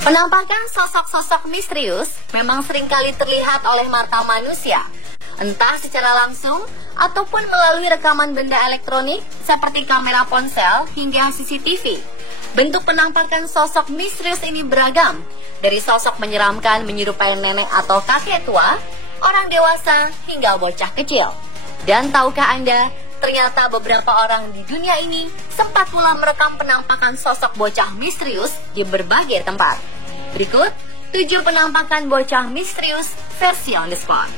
Penampakan sosok-sosok misterius memang seringkali terlihat oleh mata manusia, entah secara langsung ataupun melalui rekaman benda elektronik seperti kamera ponsel hingga CCTV. Bentuk penampakan sosok misterius ini beragam, dari sosok menyeramkan menyerupai nenek atau kakek tua, orang dewasa hingga bocah kecil. Dan tahukah Anda, ternyata beberapa orang di dunia ini sempat pula merekam penampakan sosok bocah misterius di berbagai tempat. Berikut 7 penampakan bocah misterius versi on the spot.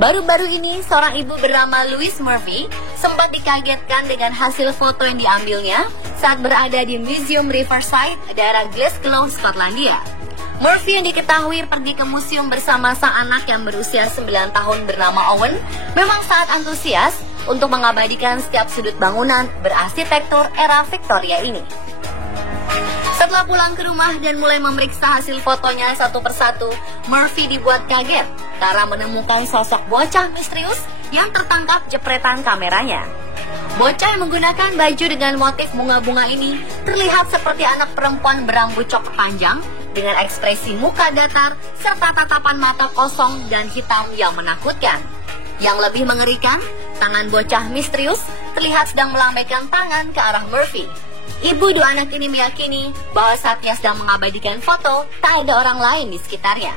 Baru-baru ini, seorang ibu bernama Louise Murphy sempat dikagetkan dengan hasil foto yang diambilnya saat berada di Museum Riverside, daerah Glasgow, Skotlandia. Murphy yang diketahui pergi ke museum bersama sang anak yang berusia 9 tahun bernama Owen memang sangat antusias untuk mengabadikan setiap sudut bangunan berarsitektur era Victoria ini. Setelah pulang ke rumah dan mulai memeriksa hasil fotonya satu persatu, Murphy dibuat kaget karena menemukan sosok bocah misterius yang tertangkap jepretan kameranya. Bocah yang menggunakan baju dengan motif bunga-bunga ini terlihat seperti anak perempuan berambut coklat panjang dengan ekspresi muka datar serta tatapan mata kosong dan hitam yang menakutkan. Yang lebih mengerikan, tangan bocah misterius terlihat sedang melambaikan tangan ke arah Murphy. Ibu dua anak ini meyakini bahwa saat ia sedang mengabadikan foto, tak ada orang lain di sekitarnya.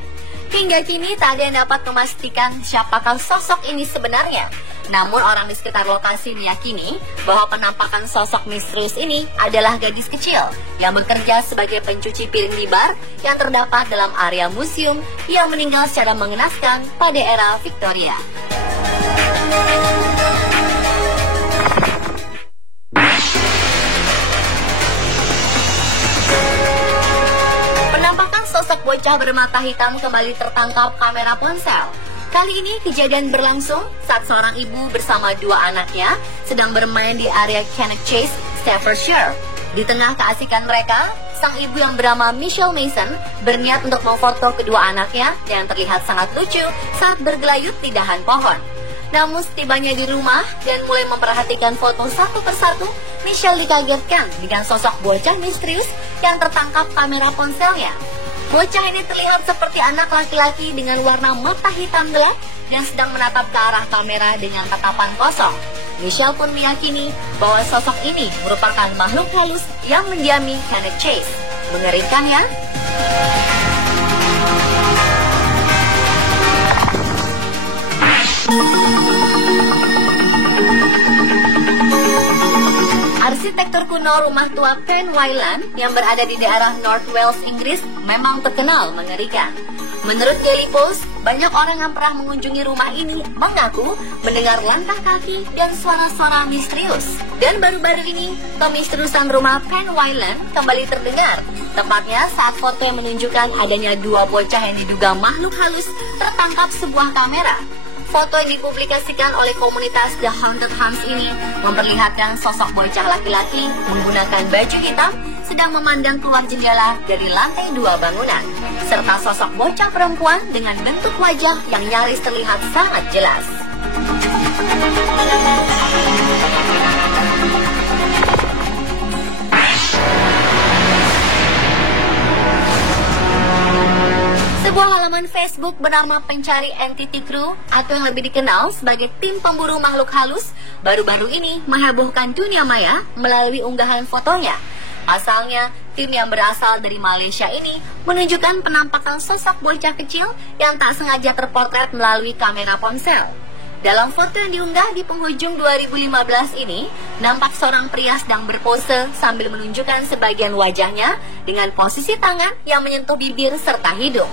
Hingga kini tak ada yang dapat memastikan siapakah sosok ini sebenarnya. Namun orang di sekitar lokasi meyakini bahwa penampakan sosok misterius ini adalah gadis kecil yang bekerja sebagai pencuci piring di bar yang terdapat dalam area museum yang meninggal secara mengenaskan pada era Victoria. Penampakan sosok bocah bermata hitam kembali tertangkap kamera ponsel. Kali ini kejadian berlangsung saat seorang ibu bersama dua anaknya sedang bermain di area Cannock Chase, Staffordshire. Di tengah keasikan mereka, sang ibu yang bernama Michelle Mason berniat untuk memfoto kedua anaknya yang terlihat sangat lucu saat bergelayut di dahan pohon. Namun setibanya di rumah dan mulai memperhatikan foto satu persatu, Michelle dikagetkan dengan sosok bocah misterius yang tertangkap kamera ponselnya. Bocah ini terlihat seperti anak laki-laki dengan warna mata hitam gelap dan sedang menatap ke arah kamera dengan tatapan kosong. Michelle pun meyakini bahwa sosok ini merupakan makhluk halus yang mendiami Cannock Chase. Mengerikan ya? Arsitektur kuno rumah tua Penwyland yang berada di daerah North Wales, Inggris memang terkenal mengerikan. Menurut Daily Post, banyak orang yang pernah mengunjungi rumah ini mengaku mendengar langkah kaki dan suara-suara misterius. Dan baru-baru ini, kemisteriusan rumah Penwyland kembali terdengar. Tepatnya saat foto yang menunjukkan adanya dua bocah yang diduga makhluk halus tertangkap sebuah kamera. Foto yang dipublikasikan oleh komunitas The Haunted Homes ini memperlihatkan sosok bocah laki-laki menggunakan baju hitam sedang memandang keluar jendela dari lantai 2 bangunan, serta sosok bocah perempuan dengan bentuk wajah yang nyaris terlihat sangat jelas. Sebuah halaman Facebook bernama Pencari Entity Crew atau yang lebih dikenal sebagai tim pemburu makhluk halus baru-baru ini menghebohkan dunia maya melalui unggahan fotonya. Asalnya, tim yang berasal dari Malaysia ini menunjukkan penampakan sosok bocah kecil yang tak sengaja terpotret melalui kamera ponsel. Dalam foto yang diunggah di penghujung 2015 ini, nampak seorang pria sedang berpose sambil menunjukkan sebagian wajahnya dengan posisi tangan yang menyentuh bibir serta hidung.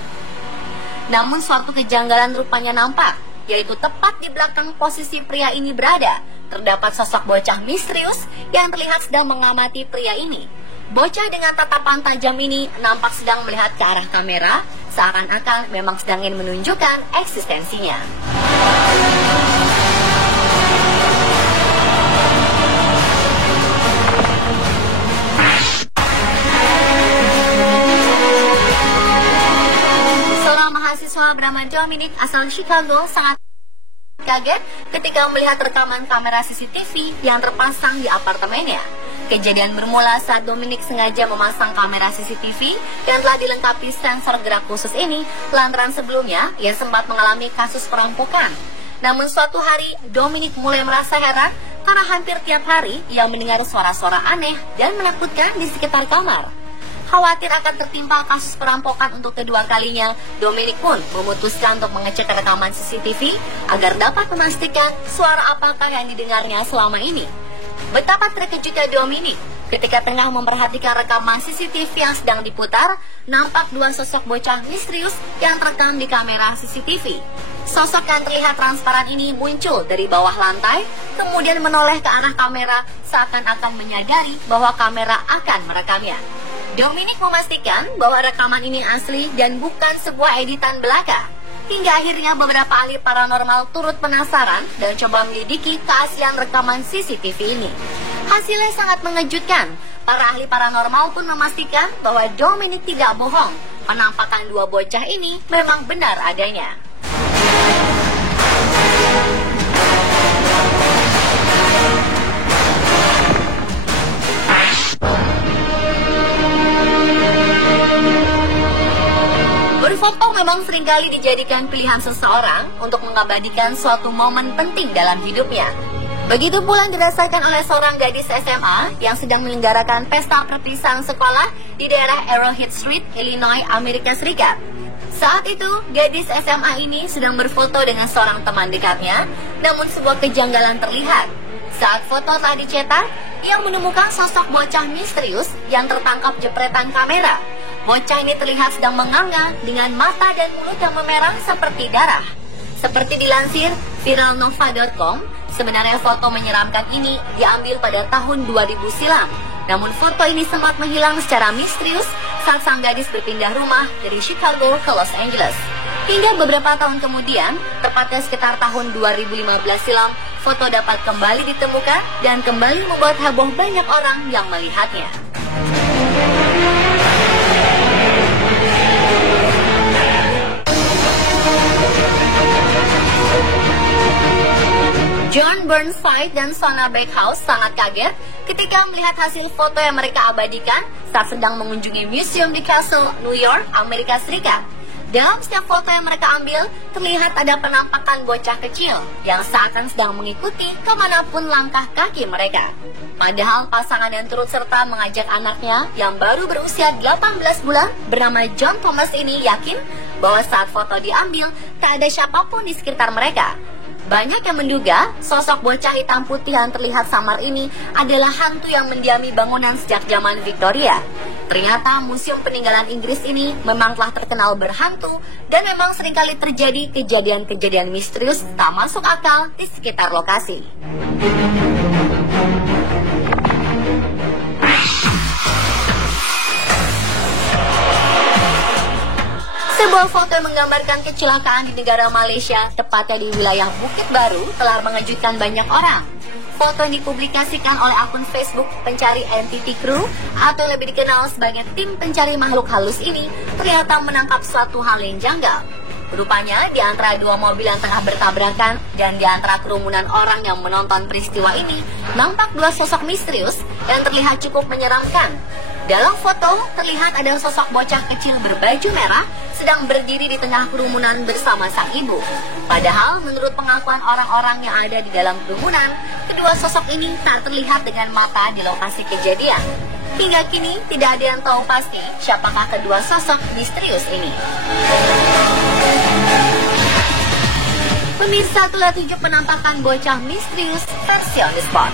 Namun suatu kejanggalan rupanya nampak, yaitu tepat di belakang posisi pria ini berada, terdapat sosok bocah misterius yang terlihat sedang mengamati pria ini. Bocah dengan tatapan tajam ini nampak sedang melihat ke arah kamera, seakan-akan memang sedang ingin menunjukkan eksistensinya. Mahasiswa bernama Brahma Dominic asal Chicago sangat kaget ketika melihat rekaman kamera CCTV yang terpasang di apartemennya. Kejadian bermula saat Dominic sengaja memasang kamera CCTV yang telah dilengkapi sensor gerak khusus ini lantaran sebelumnya ia sempat mengalami kasus perampokan. Namun suatu hari Dominic mulai merasa heran karena hampir tiap hari ia mendengar suara-suara aneh dan menakutkan di sekitar kamar. Khawatir akan tertimpa kasus perampokan untuk kedua kalinya, Dominic pun memutuskan untuk mengecek rekaman CCTV agar dapat memastikan suara apakah yang didengarnya selama ini. Betapa terkejutnya Dominic ketika tengah memperhatikan rekaman CCTV yang sedang diputar, nampak dua sosok bocah misterius yang terekam di kamera CCTV. Sosok yang terlihat transparan ini muncul dari bawah lantai, kemudian menoleh ke arah kamera seakan-akan menyadari bahwa kamera akan merekamnya. Dominic memastikan bahwa rekaman ini asli dan bukan sebuah editan belaka. Hingga akhirnya beberapa ahli paranormal turut penasaran dan coba menyelidiki keaslian rekaman CCTV ini. Hasilnya sangat mengejutkan. Para ahli paranormal pun memastikan bahwa Dominic tidak bohong. Penampakan dua bocah ini memang benar adanya. Berfoto memang seringkali dijadikan pilihan seseorang untuk mengabadikan suatu momen penting dalam hidupnya. Begitu pula yang dirasakan oleh seorang gadis SMA yang sedang menyelenggarakan pesta perpisahan sekolah di daerah Arrowhead Street, Illinois, Amerika Serikat. Saat itu, gadis SMA ini sedang berfoto dengan seorang teman dekatnya, namun sebuah kejanggalan terlihat. Saat foto telah dicetak, ia menemukan sosok bocah misterius yang tertangkap jepretan kamera. Bocah ini terlihat sedang menganga dengan mata dan mulut yang memerah seperti darah. Seperti dilansir viralnova.com, sebenarnya foto menyeramkan ini diambil pada tahun 2000 silam. Namun foto ini sempat menghilang secara misterius saat sang gadis berpindah rumah dari Chicago ke Los Angeles. Hingga beberapa tahun kemudian, tepatnya sekitar tahun 2015 silam, foto dapat kembali ditemukan dan kembali membuat heboh banyak orang yang melihatnya. John Burnside dan Shona Backhouse sangat kaget ketika melihat hasil foto yang mereka abadikan saat sedang mengunjungi museum di Castle, New York, Amerika Serikat. Dalam setiap foto yang mereka ambil, terlihat ada penampakan bocah kecil yang seakan sedang mengikuti kemanapun langkah kaki mereka. Padahal pasangan yang turut serta mengajak anaknya yang baru berusia 18 bulan bernama John Thomas ini yakin bahwa saat foto diambil, tak ada siapapun di sekitar mereka. Banyak yang menduga sosok bocah hitam putih yang terlihat samar ini adalah hantu yang mendiami bangunan sejak zaman Victoria. Ternyata museum peninggalan Inggris ini memang telah terkenal berhantu dan memang seringkali terjadi kejadian-kejadian misterius tak masuk akal di sekitar lokasi. Sebuah foto yang menggambarkan kecelakaan di negara Malaysia, tepatnya di wilayah Bukit Baru, telah mengejutkan banyak orang. Foto yang dipublikasikan oleh akun Facebook pencari Entity Crew atau lebih dikenal sebagai tim pencari makhluk halus ini ternyata menangkap suatu hal yang janggal. Rupanya di antara dua mobil yang tengah bertabrakan dan di antara kerumunan orang yang menonton peristiwa ini nampak dua sosok misterius yang terlihat cukup menyeramkan. Dalam foto terlihat ada sosok bocah kecil berbaju merah sedang berdiri di tengah kerumunan bersama sang ibu. Padahal menurut pengakuan orang-orang yang ada di dalam kerumunan, kedua sosok ini tak terlihat dengan mata di lokasi kejadian. Hingga kini tidak ada yang tahu pasti siapakah kedua sosok misterius ini. Pemirsa, itulah 7 penampakan bocah misterius versi on the spot.